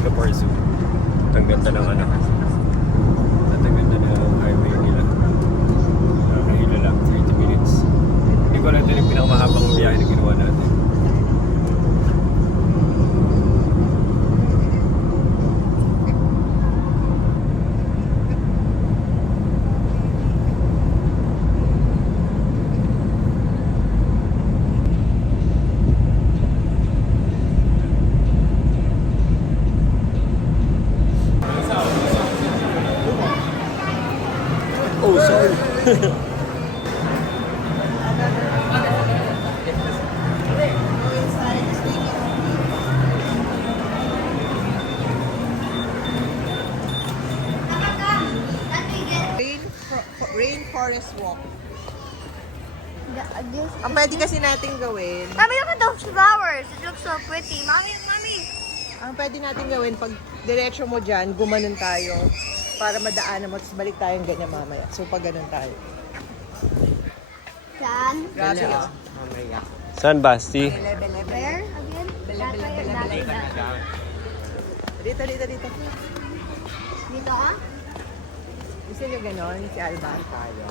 Singapore Zoo. Ang ganda ng ano. At ang ganda ng highway nila. Nakakahila lang, 30 minutes. Hindi ko lang ito yung pinakamahabang biyahe na ginawa natin. Oh, sorry. Rainforest walk. Ang pwede kasi natin gawin, Mommy, look at those flowers. It looks so pretty. Mommy. ang pwede natin gawin pag direksyon mo dyan, gumanon tayo para madaanan mo, tapos balik tayong ganyan mamaya. So pag ganun tayo. Saan? Grabe Ganyan. ah. Mamaya. Saan, Basti? Where? Again? That way or that way? Dito. Dito ah? Gusto nyo ganon? Si Alba tayo.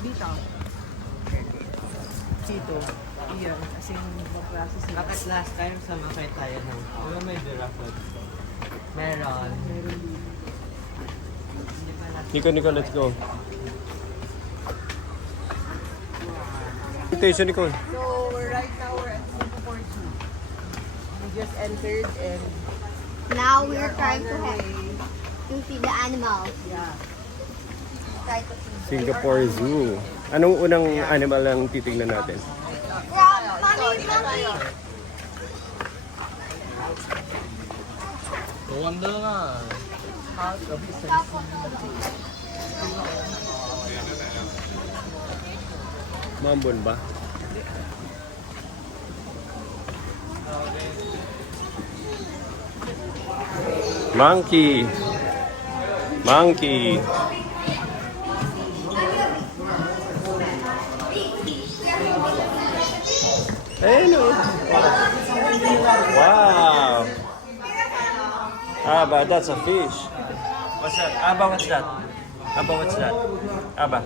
Dito. Dito. Iyon. Kasi mag-process na. Bakit last time sumakay tayo ng Wala may giraffe. Meron. Nico, let's go. Station, Nicole. So, right now we're at Singapore Zoo. We just entered and Now we we're are trying on to our head way. to see the animals. Yeah. Try to see. Singapore Zoo. Anong unang animal ang titignan natin? Mommy. Wonder nga. Mambon ba? Monkey. Hello. Wow. Aba, that's a fish. What's that? Aba, what's that? Aba.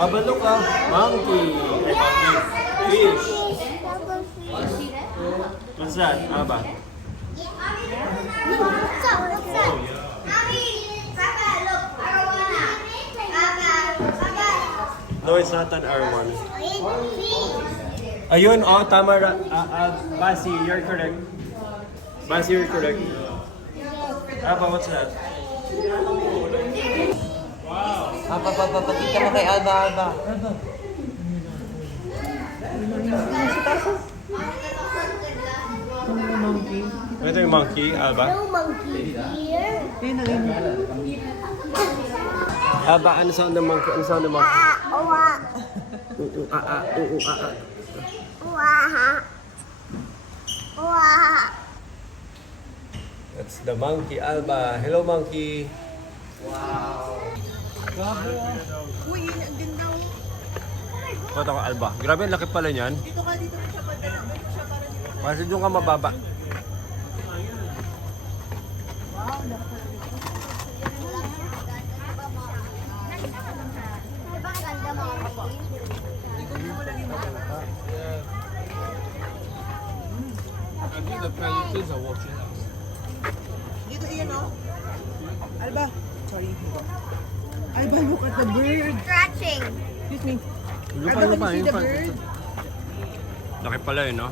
Aba, look ah. Monkey. Fish. What's that? Aba. No, it's not an arowana. Ayun, oh, tama. Basi, you're correct. Aba, what's that? Papatita mo kay Alba. Ito yung monkey, Aba. Aba, ano sound ng monkey? That's the monkey, Alba. Hello, monkey. Uy, ang ganda. Foto ko, Alba. Grabe, ang laki pala niyan. Dito ka sa banda lang. Dito siya para dito. Kasi doon ka mababa. I think the predators are watching us. Dito iyan oh. Alba. Sorry. Alba, look at the bird. Scratching. Excuse me. Yung Alba, can you see the bird? Laki pala yun, no?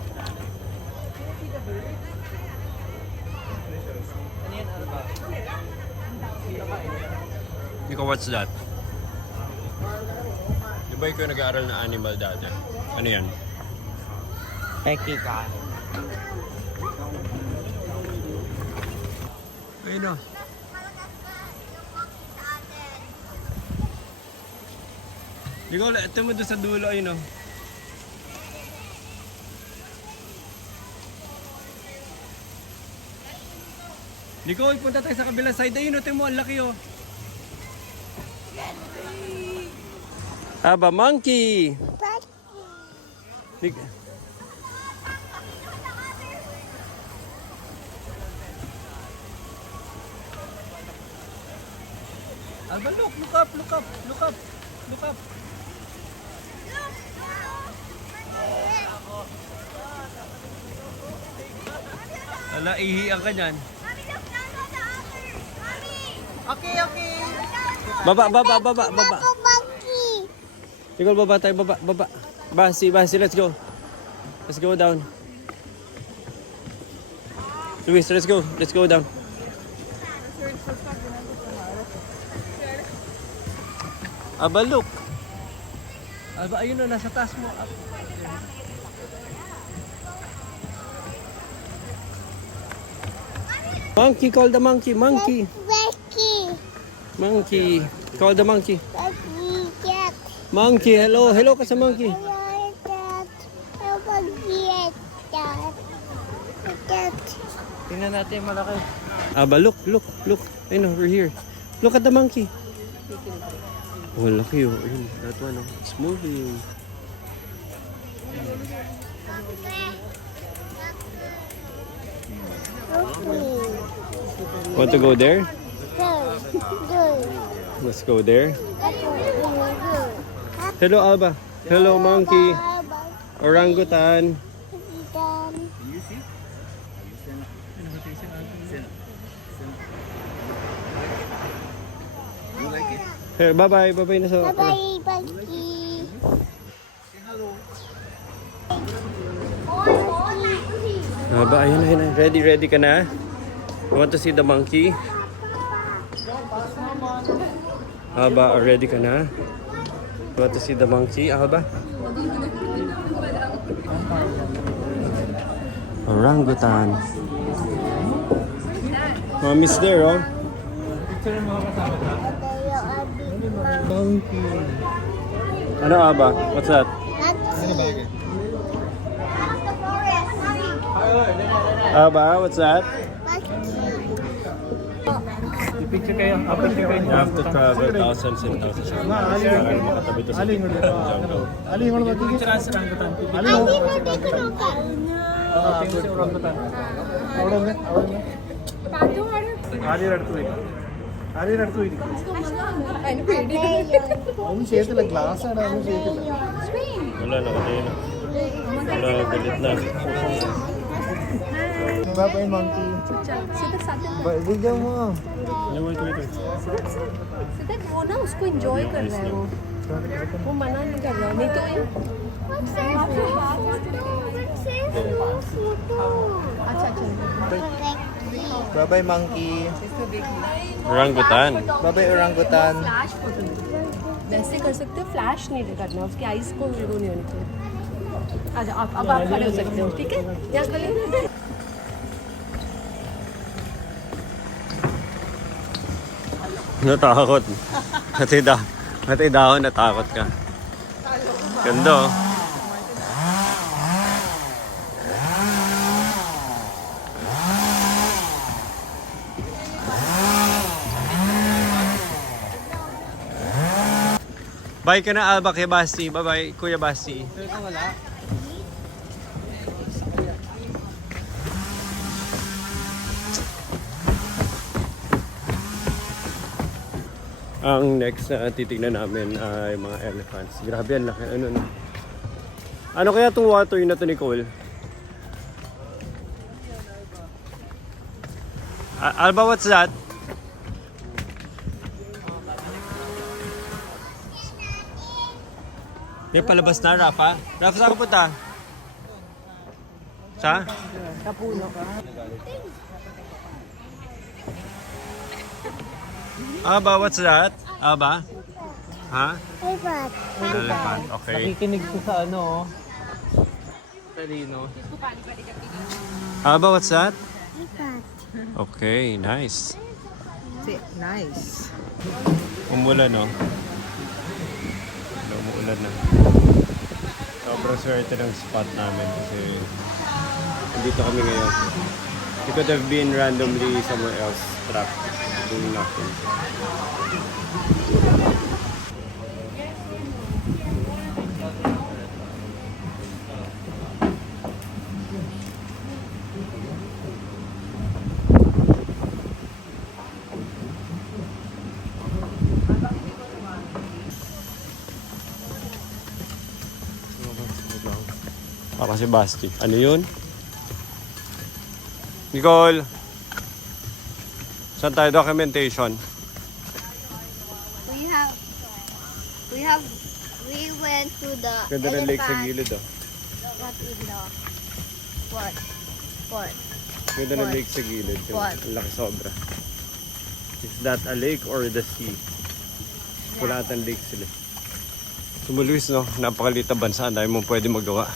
Nico, what's that? Di ba ikaw nag-aaral na animal dati? Ano yan? Peki ka. Ayun o. Nicole, ito mo doon sa dulo, ayun o. Nicole, punta tayo sa kabilang side. Ayun o, ito mo, ang laki o. Aba, monkey! Big- Alba, look up, look up, look up, look up. Ala, ihiyan ka niyan. Okay, okay. Baba. Nicole, baba tayo, baba. Basi, let's go. Let's go down. Luis, let's go down. Aba, look. Alba, ayun na, nasa taas mo. Up. Monkey, call the monkey. Monkey. Call the monkey. Monkey, hello ka sa monkey. Tingnan natin yung malaki. Aba, look. Ayun, we're here. Look at the monkey. Oh, laki oh. Ayun, that one oh. It's moving. Want to go there? Let's go there. Hello, Alba. Hello, monkey. Orangutan. Here, bye-bye. Bye-bye na sa... Alba, ayun. Ready ka na? You want to see the monkey? Alba, ready ka na? You want to see the monkey, Alba? Orangutan. Mommy's there, oh. Monkey. Ano, Alba? What's that? Alba, what's that? Picture kayo. Picture kayo. You have to travel thousands and thousands of miles para makatabi to sa jungle. അവന് ചെയ്യത്തില്ല ഗ്ലാസ് ആണ് അവന് ചെയ്യത്തില്ല Wala na, kanina na. Wala, galit na. Baba yung monkey. Video mo. Wait. Siddharth वो ना उसको एंजॉय कर रहा है वो मना नहीं कर रहा नहीं तो अच्छा Bye-bye monkey. Orangutan. Bye-bye orangutan. Flash photo वैसे कर सकते हो फ्लैश नहीं करना उसकी आईज को वीडियो नहीं होनी चाहिए अच्छा अब आप खड़े हो सकते हो ठीक है यहाँ खड़े हो Natakot. Hati dahon, natakot ka. Ganda oh. Bye ka na, Alba, kay Basti. Bye-bye, Kuya Basti. Wala. Ang next na titignan namin ay mga elephants. Grabe, ang laki. Ano kaya itong water na to, Nicole? Alba, what's that? May palabas na, Rafa? Rafa, saan ka punta? Sa? Alba, what's that? Alba? Ha? Elephant. Okay. Nakikinig ko sa ano. Talino. Alba, what's that? Okay, nice. Nice. Umulan, no? Umuulan na. Sobrang swerte ng spot namin kasi nandito kami ngayon. We could have been randomly somewhere else, trapped, doing nothing. Ako si Basti. Ano yun? Nicole! Saan tayo documentation? We went to the Ganda ng lake sa elephant. gilid oh. What in the what? Ganda ng lake sa gilid. What? Ang laki sobra. Is that a lake or the sea? Wala atang lake sila. Sumulis no, napakaliit na bansa. Ang dami mong pwede magawa.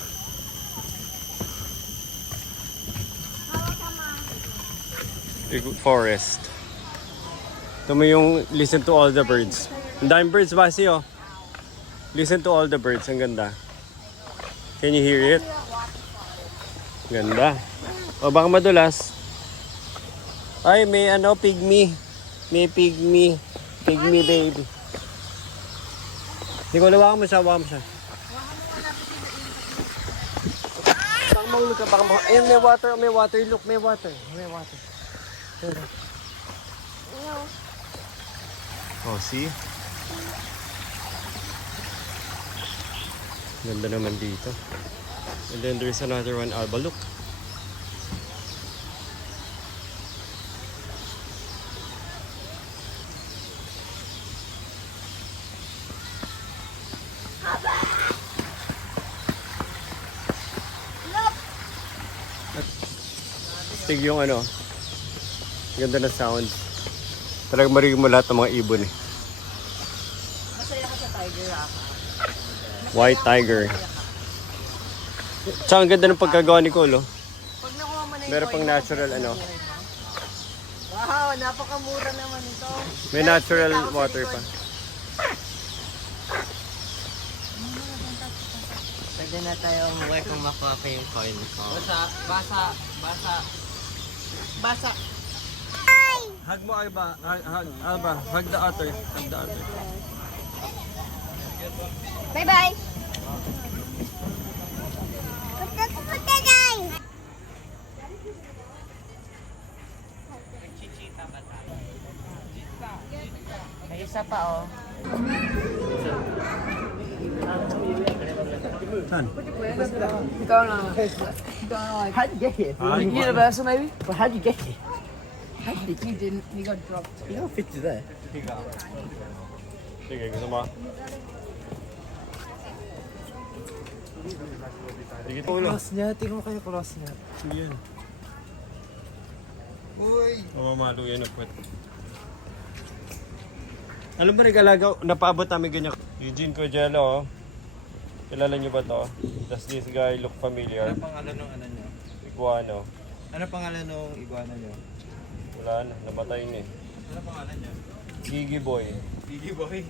Big forest. Ito mo yung listen to all the birds. Ang daming birds, Basi oh. Listen to all the birds. Ang ganda. Can you hear it? Ganda. O baka madulas. Ay, may ano, pygmy. May pygmy. Pygmy baby. Hindi ko lawakan mo siya, wakan mo siya. Baka mahulog ka, baka mahulog. Ayan, may water, may water. Look, may water. May water. Oh, see? Ganda naman dito. And then there's another one, Alba. Look. Tig yung ano. Ganda ng sound. Talagang marinig mo lahat ng mga ibon eh. Masaya ka sa tiger ah. White tiger. Tsaka ang ganda ng pagkagawa ni Colo. Pag nakuha mo na yung Meron coin pang mo, natural ano. Wow, napakamura naman ito. May natural water pa. Pwede na tayong work kung makuha pa yung coin ko. Basa. Basa. Hug mo Alba. Alba. Hug the otter. Hug the otter. Bye-bye. May isa pa oh. How'd you get here? Universal, maybe? But how'd you get here? You didn't. You got dropped. You don't fit there. Sige, gusto mo? Sige, Colo. Close niya. Tingnan mo kayo close niya. Yan. Uy! Mamamalo yan ang puwet. Alam ba rin kalagaw, napaabot namin ganyan. Eugene Cogelo, oh. Kilala niyo ba to? Does this guy look familiar? Ano pangalan ng ano nyo? Iguano. Ano pangalan ng iguana nyo? Wala na, namatay na eh. Ano pangalan nyo? Gigi Boy. Gigi Boy.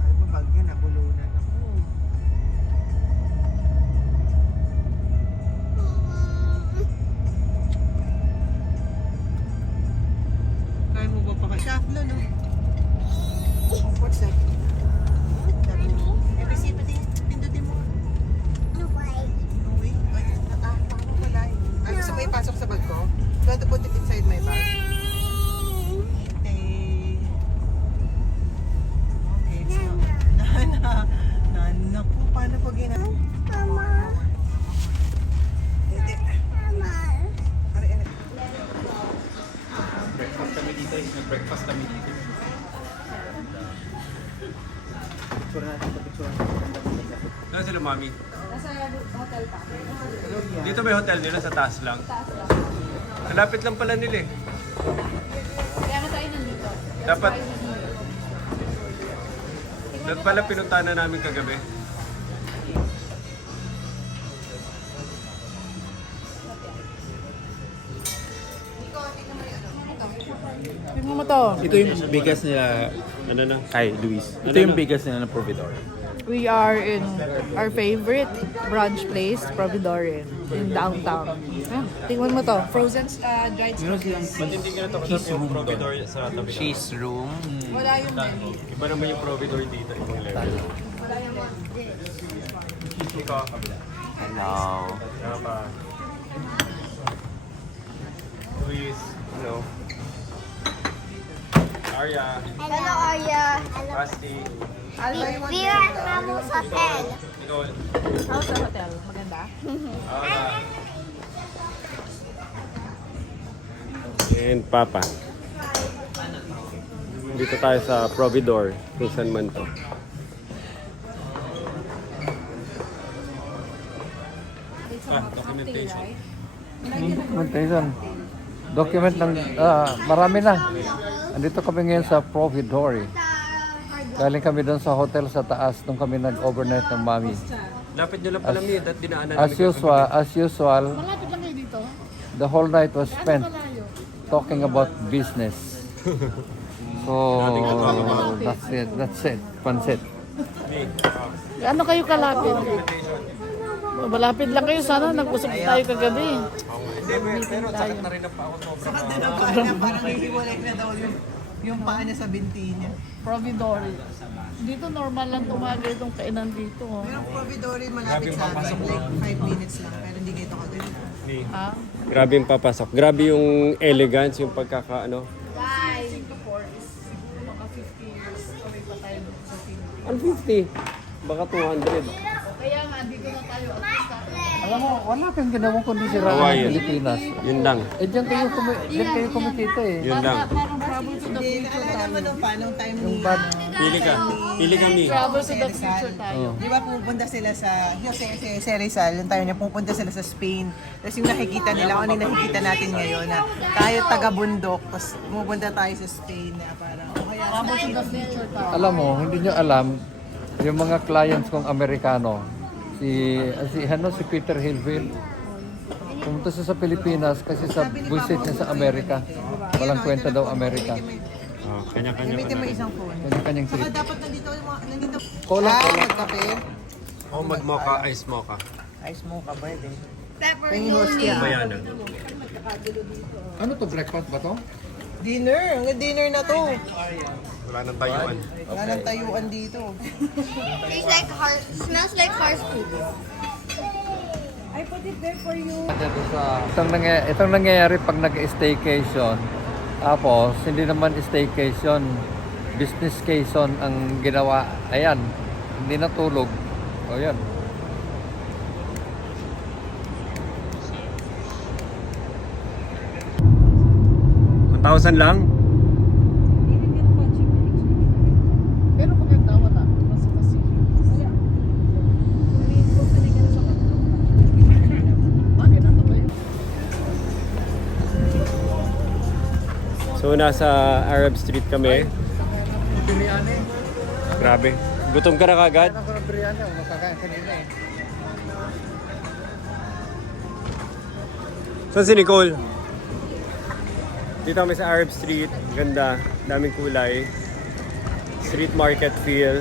Ay, mabagyan. Nabulunan ako. Kaya mo ba pa shaft no? What's that? Receipt pati pindutin mo. Okay. Ay, paano pala eh? Ay, gusto mo ipasok sa bag ko? You want to put it inside my bag? Okay, so, Nana po, paano pag ginagawa? Hindi. Ari. Breakfast kami dito eh. Nag-breakfast kami dito. Picture natin ito. Picture natin. Saan sila, mami? Nasa hotel pa. Dito ba yung hotel nila? Sa taas lang? Malapit lang pala nila eh. Kaya nga tayo nandito. Dapat pala pinuntahan na namin kagabi. Ito yung biggest nila Ano na? kay Luis. Ito Ano yung na? biggest nila ng providor. We are in our favorite brunch place, Providore, in downtown. Ah, tingnan mo to, frozen dried strawberries. Ba't hindi ka natakot yung Providor sa tabi? Cheese room. Wala yung menu. Iba naman yung Providor dito, ibang level. Ikaw, Hello. Tama. Luis, hello. Arya, Hello, Arya. Basti, We are at Mamos Hotel. Nicole. How's the hotel? Maganda? And Papa. Dito tayo sa Providor, kung saan man to. Documentation. Documentation. Document ng marami na. Andito kami ngayon sa Providore. Galing kami doon sa hotel sa taas nung kami nag-overnight ng mami. Lapit nyo lang pala mi, at dinaanan As usual, the whole night was spent talking about business. So, that's it. Pansit. Ano kayo kalapit? Malapit lang kayo. Sana nag-usap tayo kagabi. Pero sakit na rin ang pa ako sobrang. Parang hihiwalay na daw yung paa niya sa binti niya. Providore. Dito normal lang tumaga itong kainan dito. Oh. Pero Providore malapit sa akin, like 5 minutes lang. Pero hindi ganito kaganda. Ha? Grabe yung papasok. Grabe yung elegance, yung pagkakaano. Singapore is mga 50 years away pa tayo sa Philippines. Ang 50? Baka 200. Kaya nga, dito na tayo. At least Alam mo, wala kang ginawang kundi sira Hawaii. ng Pilipinas. Yun lang. Eh, diyan kayo kumikita eh. Yun lang. parang travel to the future Naalala tayo. mo nung paanong time ni... Yung bad, Pili ka. Pili kami. Travel to the future tayo. Di ba pupunta sila sa Jose Rizal, yung tayo niya pupunta sila sa Spain. Tapos yung nakikita nila, ano yung nakikita natin ngayon na tayo taga-bundok, tapos pupunta tayo sa Spain na parang, oh, kaya Travel to the future tayo. alam mo, hindi nyo alam, yung mga clients kong Amerikano, si Peter Hillville, pumunta siya sa Pilipinas kasi sa visit niya sa Amerika. Walang kwenta daw Amerika. Oh, kanya-kanya gamitin mo ka na. isang phone. Kanya-kanyang Saka trip. dapat nandito. Cola. Magkape. Oh, mag-mocha, ice mocha. Ice mocha, pwede. Pepperoni. Bayanan. Ano to, breakfast ba to? Dinner. Hanggang dinner na to. Wala nang tayuan. Wala nang tayuan dito. Smells like horse poop. Itong nangyayari pag nag-staycation, tapos hindi naman staycation, businesscation ang ginawa. Ayan, hindi natulog. O yan. $1,000 lang? Pero maganda, wala. Mas bakit ano ba yun? So, nasa Arab Street kami. Biryani. Grabe. Gutom ka na kagad? Ako ng biryani, makakain kanina eh. Saan si Nicole? Dito kami sa Arab Street. Ganda. Daming kulay. Street market feel.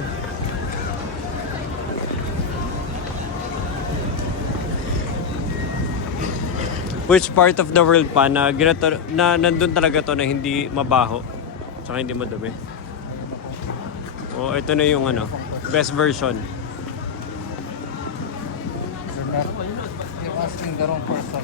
Which part of the world pa na, nandun talaga to na hindi mabaho? Tsaka hindi madumi? Oh, ito na yung ano, best version. You're asking the wrong person.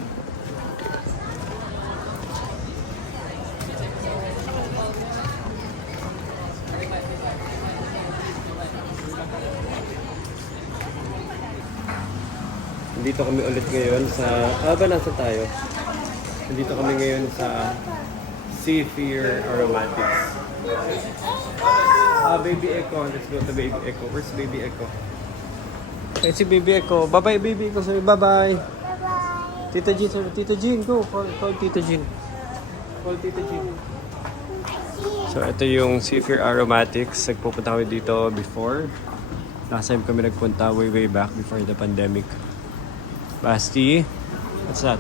Nandito kami ulit ngayon sa... ba nasa tayo? Nandito kami ngayon sa Seafair Aromatics. Baby Echo. Let's go to Baby Echo. Where's Baby Echo? Ay, si Baby Echo. Bye-bye, Baby Echo. Sabi, bye-bye. Bye-bye. Tita Jean, sabi, Tita Jean, go. Call Tita Jean. Call Tita Jean. So, ito yung Seafair Aromatics. Nagpupunta kami dito before. Last time kami nagpunta way back before the pandemic. Basti, what's that?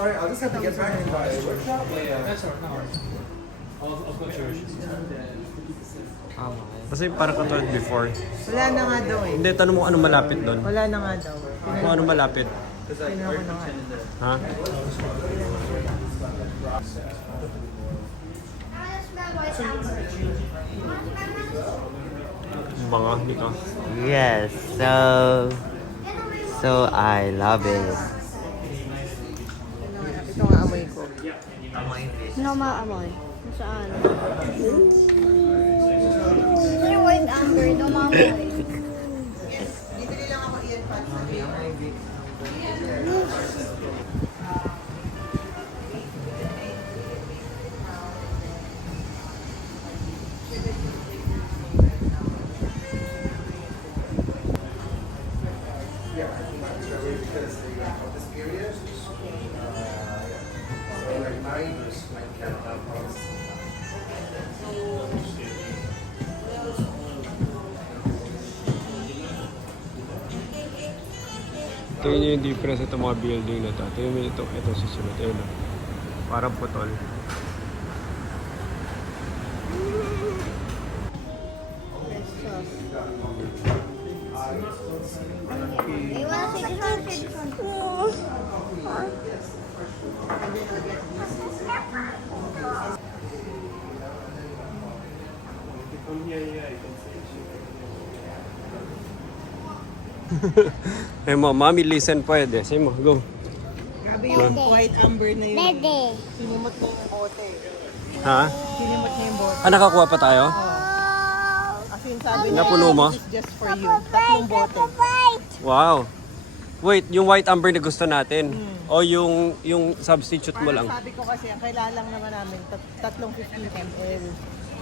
sorry, I'll just have to get back in my workshop. Kasi parang katulad before. Wala na nga daw eh. Hindi, tanong mo ano malapit doon. Wala na nga daw. Kung ano malapit. Tinanong ko na nga. Ha? Mga dito. Yes, so I love it. Ito nga amoy ko. No maamoy. Saan? Yung white amber, no maamoy. Bibili lang ako iyan pa. Tingnan nyo yung difference ito mga building na to. Tingnan mo ito susunod. Ayun o. Parang putol. You wanna take this one? Eh mo, mami listen pwede. Say mo, go. Grabe yung white amber na yun. Dede. Sinimot na yung bote. Ha? Sinimot na yung bote. Ah, nakakuha pa tayo? As in, sabi niya, Napuno mo? this is just for you. Tatlong bote. Wow. Wait, yung white amber na gusto natin? O yung substitute mo lang? Parang sabi ko kasi, ang kailangan lang naman namin, tatlong 15 ml.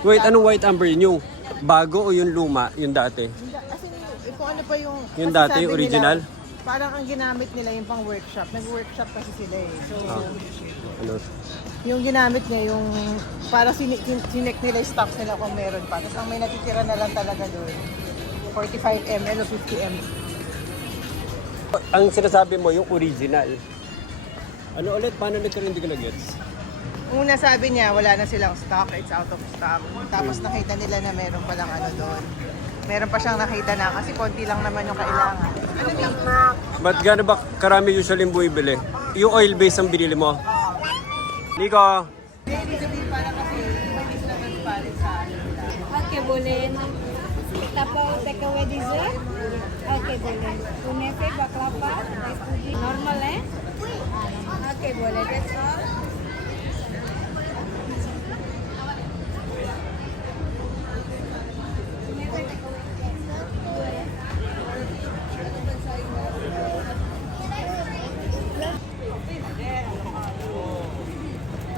Wait, anong white amber yun? Yung bago o yung luma? Yung dati? As in, kung ano pa yung... Yung kasi dati, sabi yung original? Nila, parang ang ginamit nila yung pang workshop. Nag-workshop kasi sila eh. So, Ano? yung ginamit niya, yung para sinek nila yung stocks nila kung meron pa. Tapos ang may natitira na lang talaga doon, 45 ml o 50 ml. Ang sinasabi mo, yung original. Ano ulit? Paano nagkaroon hindi ko na-gets? Una sabi niya, wala na silang stock, it's out of stock. Tapos nakita nila na meron palang ano doon. Meron pa siyang nakita na kasi konti lang naman yung kailangan. Ba't gano'n ba karami usually yung bumibili? Yung oil base ang binili mo? Nico! Hindi sabihin para kasi iba naman palit sa ano nila. Okay, boleh. Tapos take away dessert. Okay, boleh. Kunefe, baklava, ice pudding. Normal eh? Okay, boleh. That's all.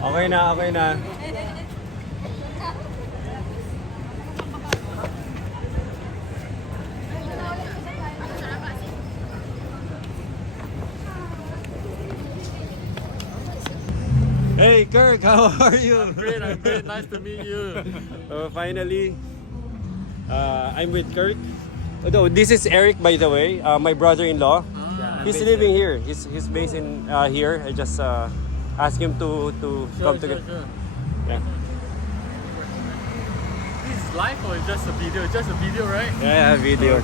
Okay na, okay na. Hey Kirk, how are you? I'm great. Nice to meet you. Finally, I'm with Kirk. Although this is Eric, by the way, my brother-in-law. He's living here. He's based in here. I just asked him to come together. Sure. Yeah. This is live or is just a video? Just a video, right? Yeah, video.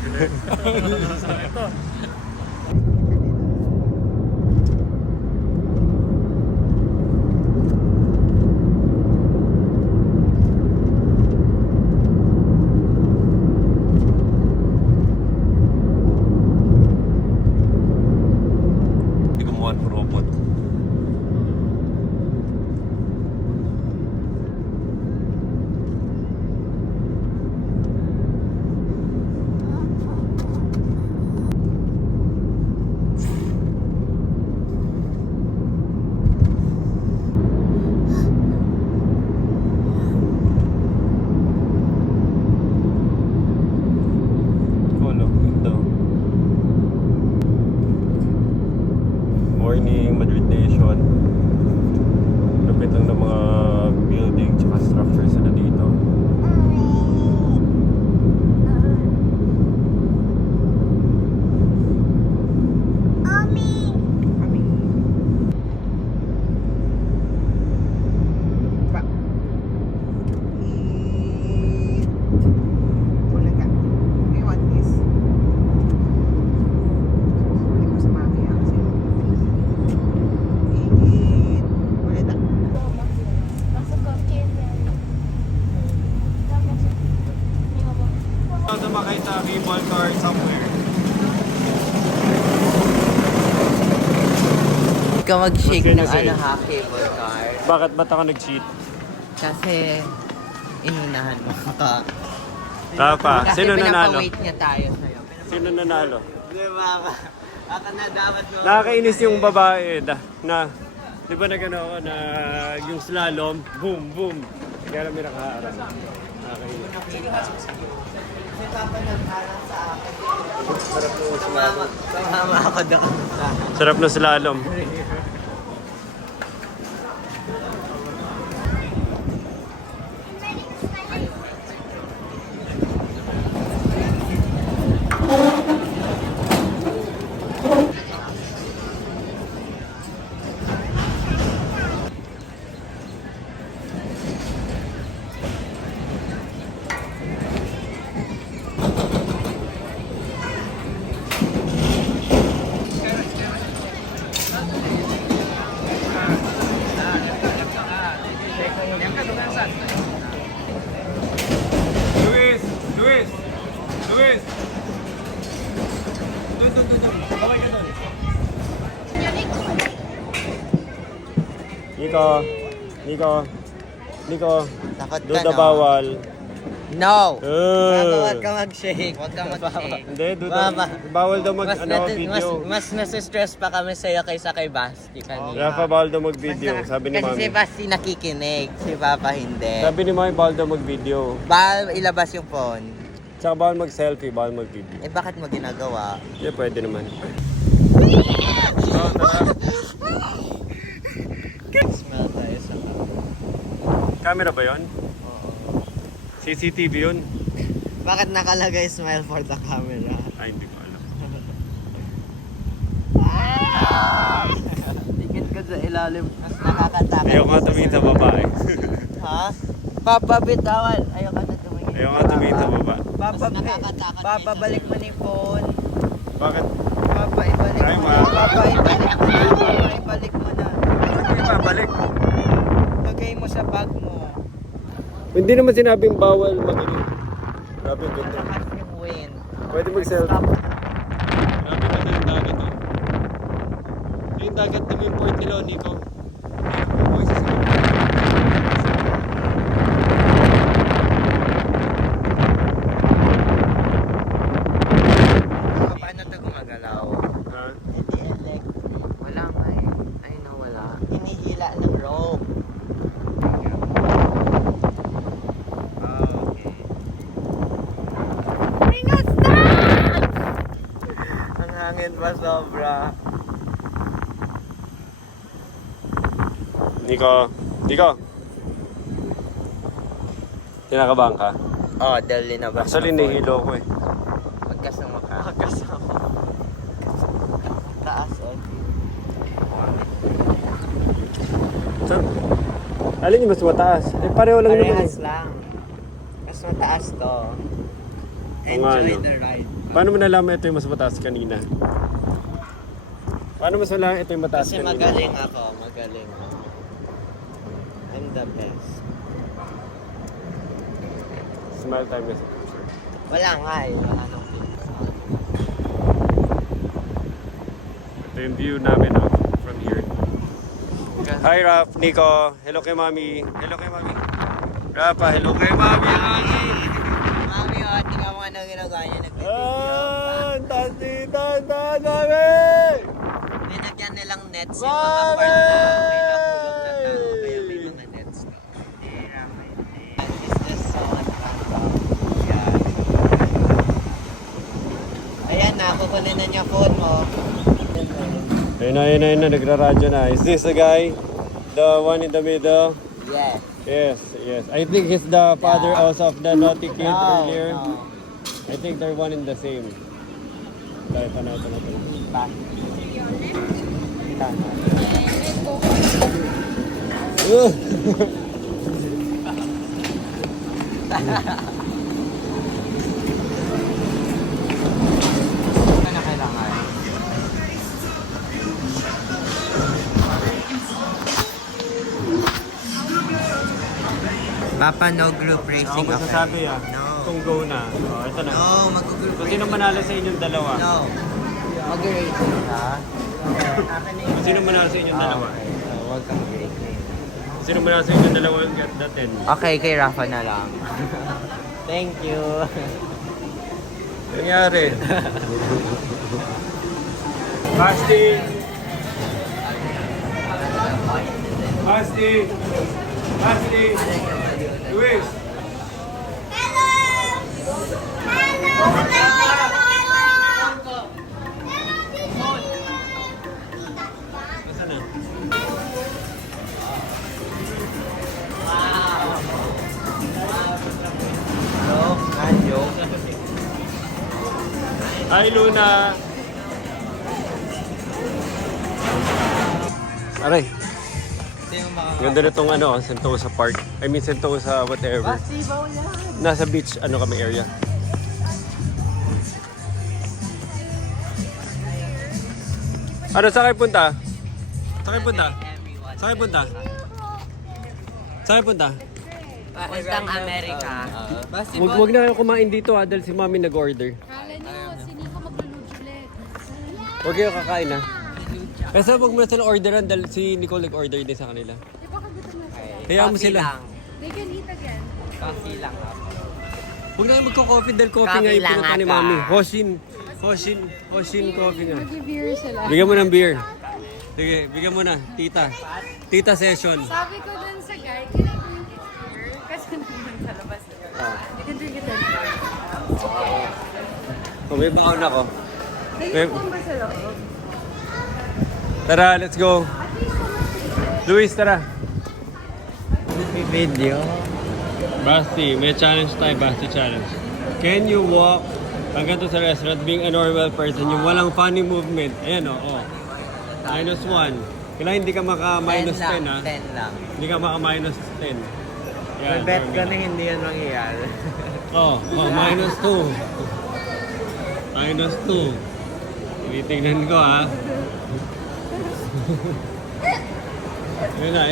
Gumawa ng robot. cable car somewhere. Huwag ka mag-shake What can ng you say? cable car. Bakit ba't ako nag-cheat? Kasi inunahan mo ka. Tapa, Kasi sino nanalo? pinapawait niya tayo sa'yo. Sino nanalo? Di ba? Ako na dapat mo. Nakakainis yung babae na di ba na gano'n ako na yung slalom, boom, boom. Kaya lang may nakaharap. Nakakainis. May papa nagharang sa akin. Sumama ako doon. Sarap na slalom. Luis! Luis! Luis! Doon. Kaway ka doon. Nico. Takot ka, Duda no? bawal. No! Eh. Huwag ka mag-shake. Huwag ka mag-shake. Hindi, duda. Bawal daw video. Mas nasa-stress pa kami sa'yo kaysa kay Basti kanina. Rafa, bawal daw mag-video. Sabi ni Kasi si Mami. Basti nakikinig, si Papa hindi. Sabi ni Mami, bawal daw mag-video. Bawal ilabas yung phone. Tsaka bawal mag-selfie, bawal mag-video. Eh bakit mo ginagawa? Yeah, pwede naman. Smell tayo sa Camera ba yun? CCTV yun? Bakit nakalagay smile for the camera? Ay, hindi ko alam. Tingin ka sa ilalim. Mas nakakatakot. Ayaw nga tumingin sa babae. Ha? Papa, bitawan. Ayaw ka na tumingin. Ayaw nga tumingin sa baba. Papa, nakakatakot. Papa, balik mo na yung phone. Bakit? Papa, ibalik Ay, mo ma. na. Papa, ibalik mo na. Papa, ibalik mo na. Hindi babalik. Lagay mo sa bag mo. Hindi naman sinabing bawal mag-ano. Grabe yung ganda. Lakas yung wind. Pwede mag-selfie. Grabe ka na yung dagat oh. Yung dagat na yung port nila, Nico. Paano ito gumagalaw? Ha? Hindi electric. Wala nga eh. Ay no, wala. Hinihila ng rope. Ang hangin pa sobra. Nico. Tinakabahan ka? Oh, dali na ba? Actually, nahilo ko eh. Magkasama ka. Magkasama. Taas oh. So, alin yung mas mataas? Eh, pareho lang naman Parehas eh. lang. Mas mataas to. Oo nga, Enjoy no? the ride. Paano mo nalaman ito yung mas mataas kanina? Paano mas nalaman ito yung mataas Kasi kanina? magaling ako. Magaling. I'm the best. Smile time sa picture. Wala nga eh. Wala nang picture. Ito yung view namin oh, from here. Hi Raf, Nico. Hello kay Mami. Hello kay Mami. Rafa, hello kay Mami. Mami, oh, tingnan mo ano ginagawa niya. Nagbe-video. Mami! Linagyan nilang nets yung mga part na may nahulog na tao. Kaya may mga nets na. This is so uncomfortable. Ayan na, kukunin na niya phone mo. Ayun na, nagra-radyo na. Is this the guy? The one in the middle? Yes. Yes. I think he's the father also of the naughty kid earlier. No. I think they're one in the same. Ito na. Ano na kailangan? Papa, no group Ako racing. magsasabi No. kung go na. Oh, ito na. No, mag-group Kung racing. sino manalo sa inyong dalawa? No. Mag-rate. Ha? Kung sino manalo sa inyong dalawa? Huwag kang break. Sino manalo sa inyong dalawa yung get the 10? Okay, kay Rafa na lang. Thank you. Nangyari. Basti! Basti! Basti! Luis! Nasaan na? Joke. Hi, Luna! Aray! Ganda na itong ano, Sentosa Park. I mean, Sentosa whatever. Nasa beach, ano kami area. Ano, saan kayo punta? Saan kayo punta? Saan kayo punta? Saan kayo punta? Puntang Amerika. Huwag na kayo kumain dito dahil si mami nag-order. Kala niyo, si Nico magluluto ulit. Huwag kayo kakain Kasi huwag mo na sila orderan dahil si Nicole nag-order din sa kanila. Di ba kagutom na sila? Kaya mo sila. They can eat again. Coffee lang. Huwag na kayo magko-coffee dahil coffee Coffee nga yung lang pinunta ni ata. mami. Hoshin coffee nga. Mag-beer sila. Bigyan mo ng beer. Sige, bigyan mo na. Tita. Tita session. Sabi ko dun sa guy, can I drink it here? Kasi naman sa labas. You can drink it there. Oh, may baon ako. Nag-inom ba sa loob? Tara, let's go. Luis, tara. Video. Basti, may challenge tayo, Basti challenge. Can you walk hanggang to sa restaurant being a normal person, yung walang funny movement? Ayan oh. -1. Kailangan hindi ka maka-minus 10 ha. 10 lang. Hindi ka maka-minus 10. Yan, Bet ka normal. na hindi yan mangyayari. -2. -2. Tinitingnan ko ha. Yun na.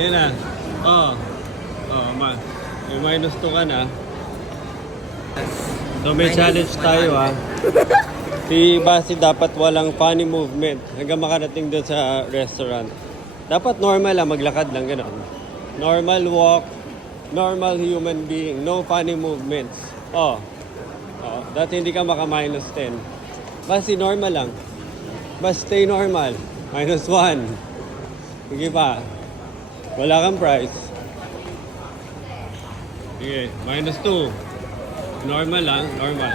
May -2 ka na. So may challenge tayo ha. Si Basi dapat walang funny movement hanggang makarating doon sa restaurant. Dapat normal lang, maglakad lang gano'n. Normal walk, normal human being, no funny movements. Dati hindi ka maka-minus 10. Basi normal lang. Basta stay normal. -1. Sige pa. Wala kang price. Sige, -2. Normal lang, normal.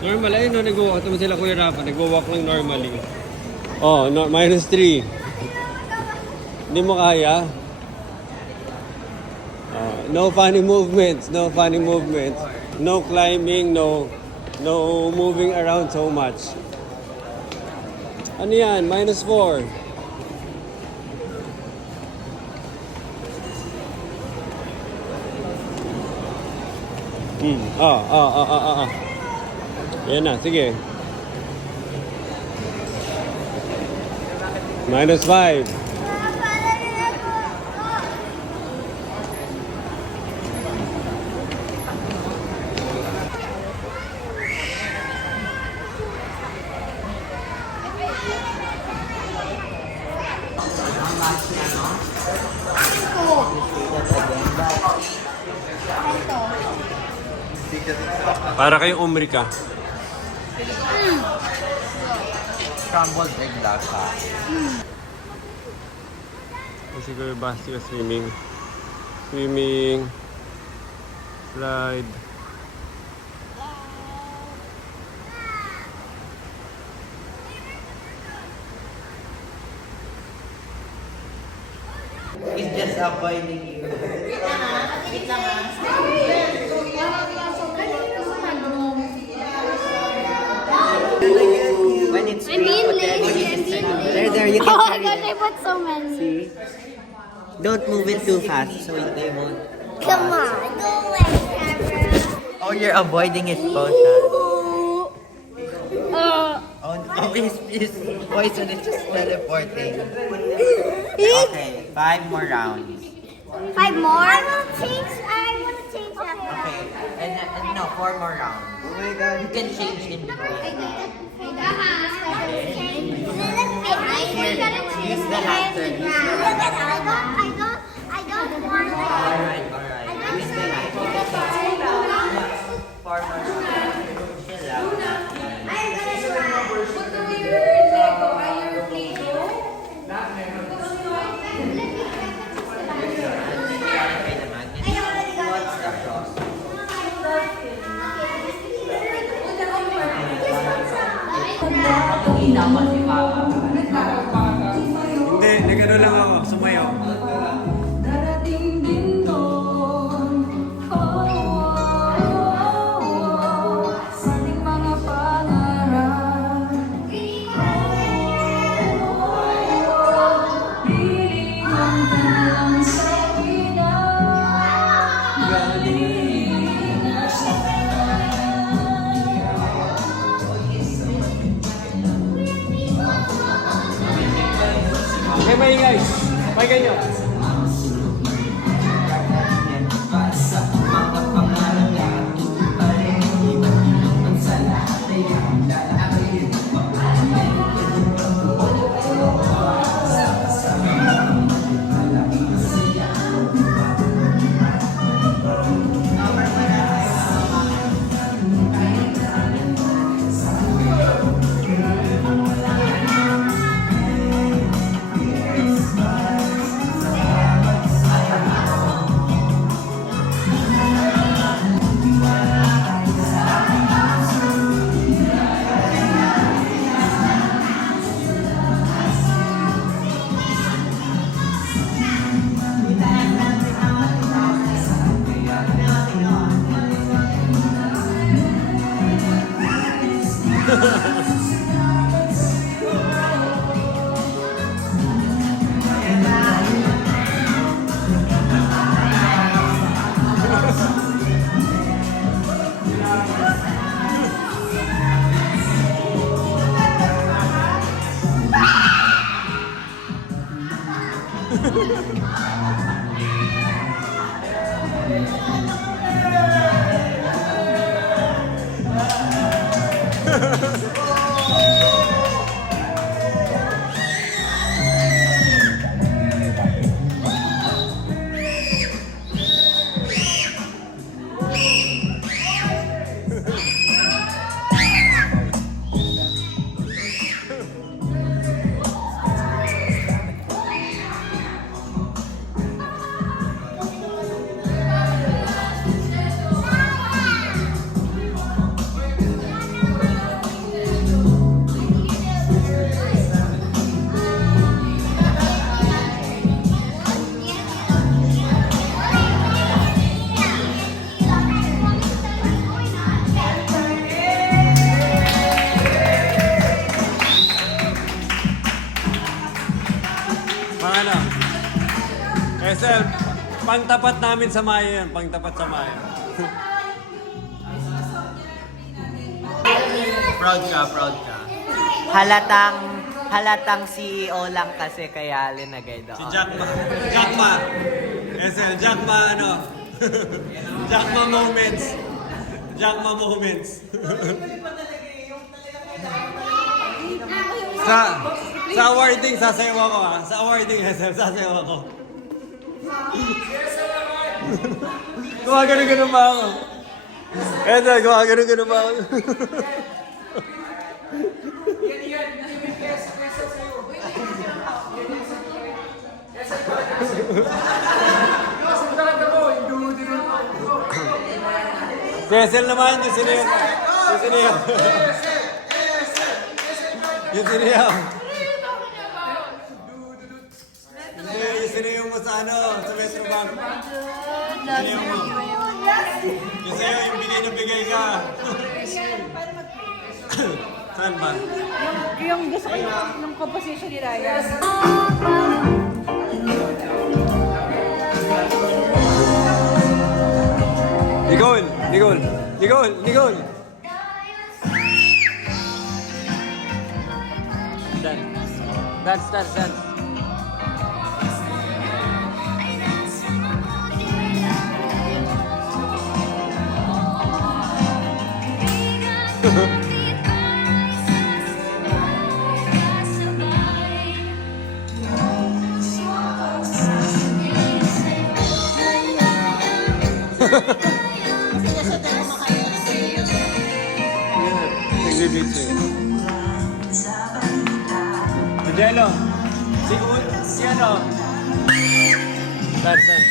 Normal, ayun no, nag-walk. Tama sila Kuya Rafa, nag-walk lang normally. -3. Hindi mo kaya? No funny movements, no climbing, no moving around so much. Ano yan? -4. Yan na, sige. -5. Para kayong umri ka. Scrambled egg lasa. Kasi Kuya Basti ka swimming, slide. He's just avoiding you. When it's I'm being free, lazy. there, you can Oh my carry god, them. I put so many. See? Don't move it too fast so they won't. Come on. Go away, Oh, you're avoiding his potion. Uh, Oh, his poison is just teleporting. Okay, 5 more rounds. 5 more? I will 4 more rounds. Oh my God. You can change in between. Use the lantern. I don't want to. Alright. Use the lantern. 4 more rounds. Chill out. What's the process? Hindi, nagano lang ako, sumayaw. Hey, maingay! Maingay nyo! Ano? SM, pangtapat namin sa Maya yan. Pangtapat sa Maya. Proud ka. Halatang CEO lang kasi kaya linagay doon. Si Jackma. SL, Jackma ano? Jackma moments. Sa awarding, sasayaw ako ha. Sa awarding, SM, sasayaw ako. Gumagano-gano ba ako? SM, gumagano-gano ba ako? Cecil naman, yung siniyaw. Yung siniyaw. Hindi, yung siniyaw mo sa ano, sa Metro Bank. Siniyaw mo. Yung sa'yo, yung bigay ka. Saan ba? Yung gusto ko yung composition ni Ryan. Nicole! Dance. Kasi kasi tayo makaya. Nagbibidyo. Angelo, si ano? Saan?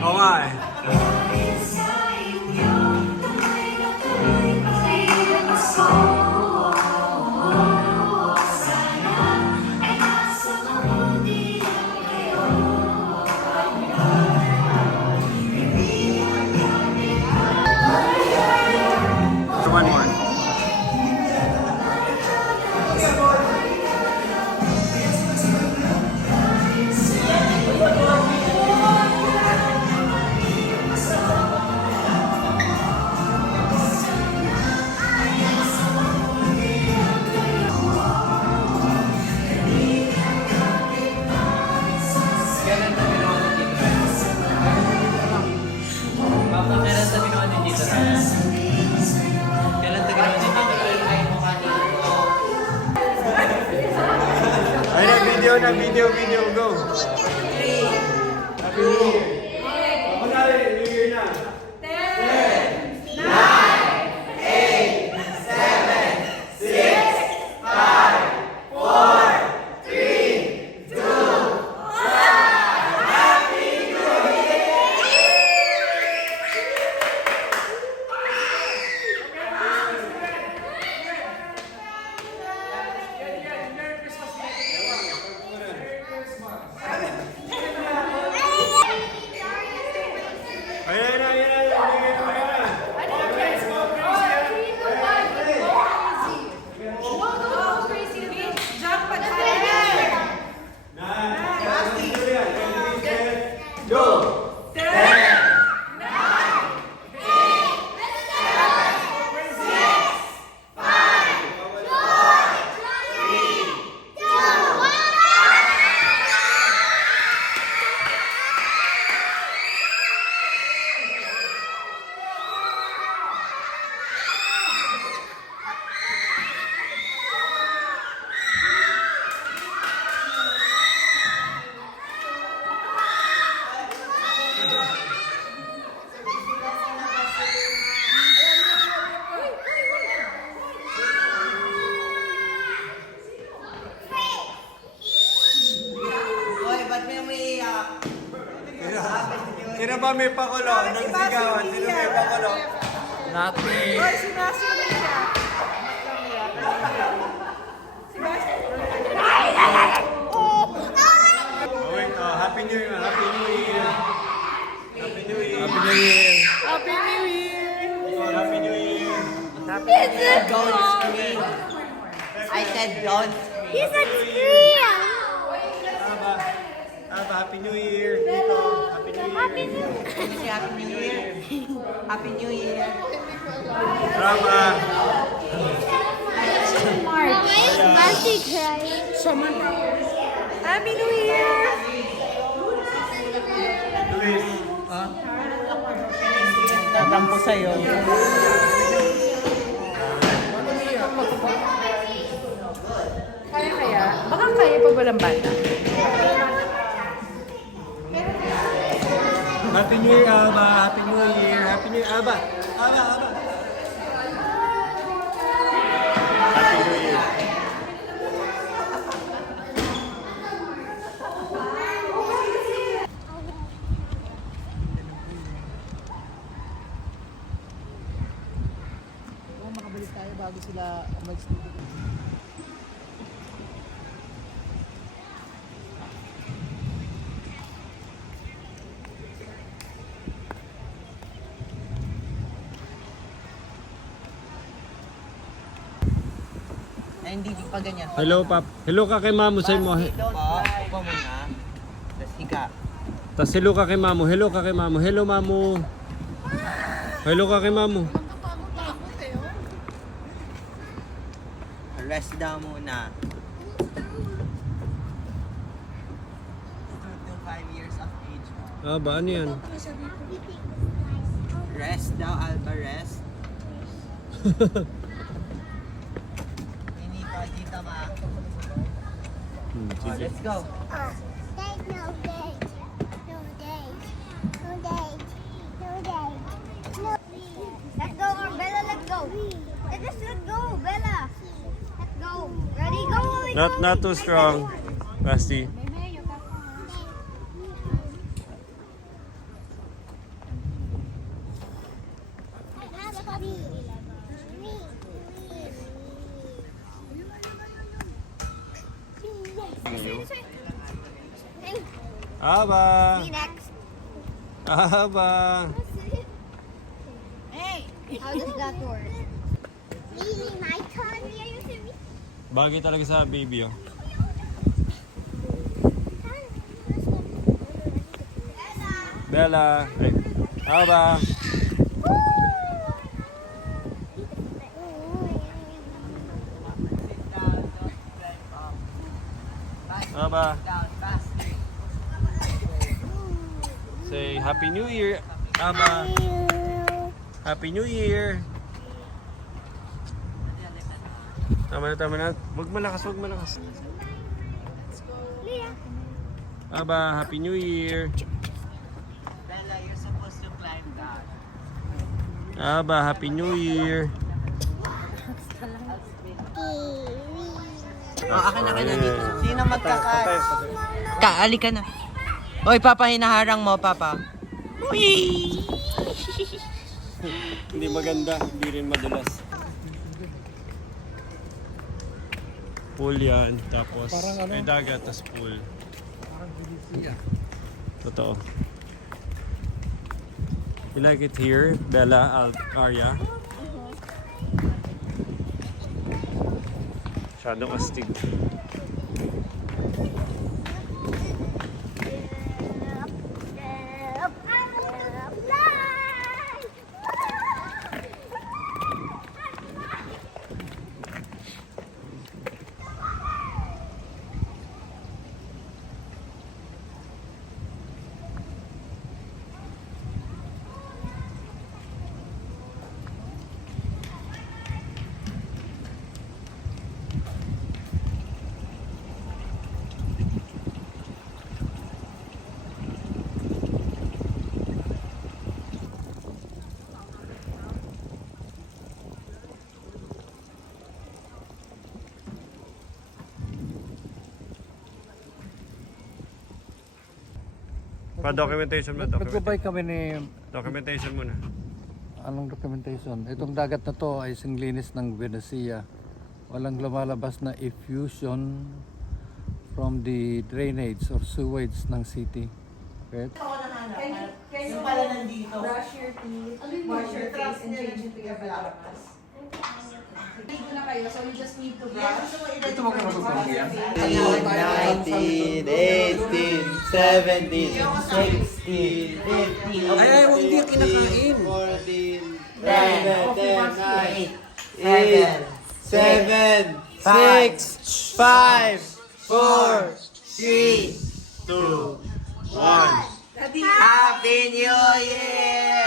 Oo nga eh. One more. Papa, kailan sa ginawa ni Tito Ryan? Kailan sa ginawa ni Tito Ryan? Ay, video, go. Happy New Year. Ako na rin, New Year na. 'Sino ba may pakulo? Nagsigawan. Sino may pakulo? Nothing. Hoy, si Basi umiiyak. Si Basi. Oh, wait. Oh, Happy New Year. Happy New Year. Happy New Year. Happy New Year. Happy New Year! Oh, Happy New Year. Don't scream. I said don't scream. He said scream! Happy New Year. Dito. Happy New Year. Happy New Year! Say Happy New Year. Happy New Year. Rama. Why is Basi crying? Happy New Year! Luis. Tatampo sa'yo. Kaya? Baka kaya pa ba ng bata? Happy New Year, Aba. Happy New Year. Happy New Year, Aba. Aba. Happy New Year. Makabalik tayo bago sila mag-studio. na hindi pa ganyan. Hello, Pap. Hello ka kay Mamo, say mo. Upo muna. Tapos higa. Tas hello ka kay Mamo. Hello ka kay Mamo. Hello, Mamo. Hello ka kay Mamo. Rest daw muna. 2 to 5 years of age. Ah, ba? Ano yan? Rest daw, Alba, rest. Hindi pa, dito ma. Oh, let's go. Let's go, Bella, let's go. Let's go, Bella. Let's go. Ready, go. Not too strong, Basti. Aba. Next. Aba. How does that work? Really, my turn. Are you serious? Bagay talaga sa baby, oh. Bella. Ay. Aba. Aba. Say Happy New Year. Aba. Happy New Year. Tama na. Huwag malakas. Aba, Happy New Year. Bella, you're supposed to climb that. Aba, Happy New Year. Oh, akin na dito. Sino magkakas? Kaali ka na. Oy, Papa, hinaharang mo, Papa. Hindi maganda, hindi rin madulas. Pool yan, tapos may dagat, tapos pool. Totoo. You like it here, Bella, Arya? Masyadong astig. Pa-documentation mo. Nag-goodbye kami ni... Documentation muna. Anong documentation? Itong dagat na to ay singlinis ng Venezia. Walang lumalabas na effusion from the drainage or sewage ng city. Okay? Yung pala nandito. Brush your teeth, wash your face, and change into your pajamas. Ligo na kayo, so you just need to brush. Ito mo ka 19, 18, 17, 16, 15. Ay, huwag niya kinakain. 14, 10, 7, 6, 5, 4, 3, 2, 1. Happy New Year!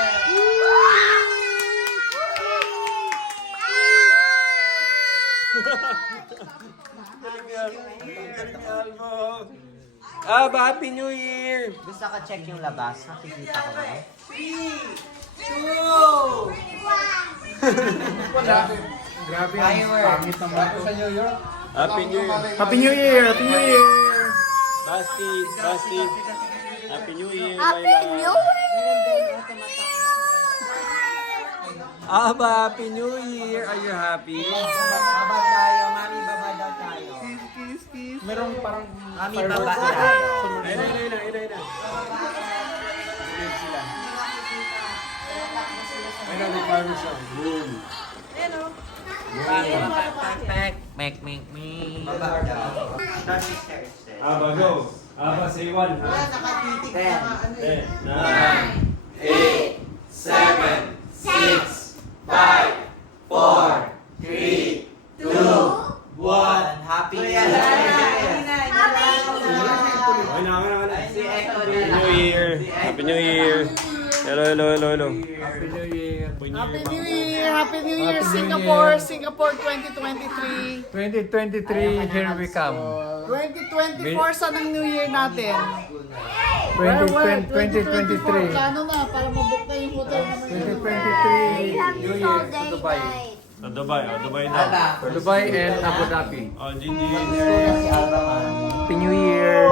Happy New Year! Gusto ka check yung labas? Nakikita ko ba? 3, 2, 1. Grabe ang pangit naman sa New York. Happy New Year! Happy New Year! Happy New Year! Basti! Happy New Year! Happy New Year! Aba, Happy New Year! Are you happy? Baba tayo, mami, baba daw tayo. Merong parang Mami, baba tayo. Ayun. may nalipar siya. Boom. Perfect. Mek. Baba daw. Start with Cherish. Aba, go. Aba, say one. Nakatitig na nga, ano eh. 9, Happy New Ayan, Year! Si Echo Happy New Year. Happy New Year. Hello. Happy New Year. Happy New Year! Happy New Year, Singapore! Singapore 2023! 2023, here we come. 2024, saan ang New Year natin? 2023. Plano na para mabook na yung hotel naman. 2023, New Year to Dubai. Sa Dubai. Dubai na. Alba. Dubai and Abu Dhabi. Oh, Gigi. Happy New Year.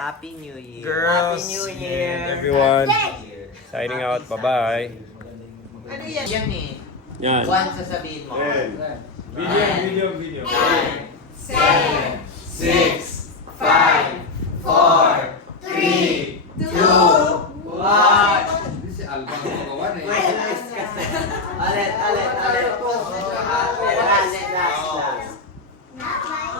Happy New Year! Girls. Happy New Year! Everyone. Signing out. Bye-bye. Ano yan? Yan eh. Yan. One sasabihin mo. Video. Si Alba ang magawa na eh. Ulit.